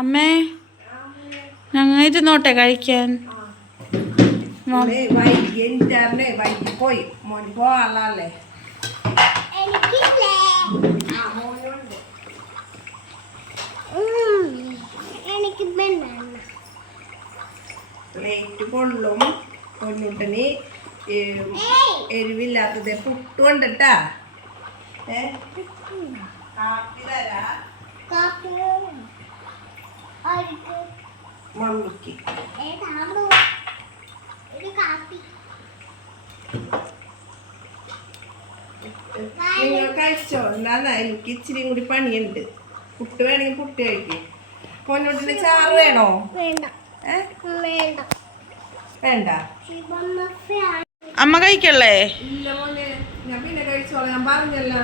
അമ്മേ ഞങ്ങൾ ഇരുന്നോട്ടെ കഴിക്കാൻ. പോയി മോന് പോവാളല്ലേ പ്ലേറ്റ് കൊള്ളും. പൊന്നൂട്ടന് എരിവില്ലാത്തത് പുട്ടുകൊണ്ടിട്ടാ. കാപ്പി തരാ മമ്മിക്ക്. നിങ്ങൾ കഴിച്ചോ? എന്താ എനിക്ക് ഇച്ചിരി കൂടി പണിയുണ്ട്. പുട്ട് വേണമെങ്കിൽ പുട്ട് കഴിക്കും. പൊന്നൂട്ടിന് ചാറ് വേണോ? വേണ്ട. അമ്മ കഴിക്കല്ലേ? ഇല്ല മോനെ, ഞാൻ പിന്നെ കഴിച്ചോളാം. ഞാൻ പറഞ്ഞല്ലോ.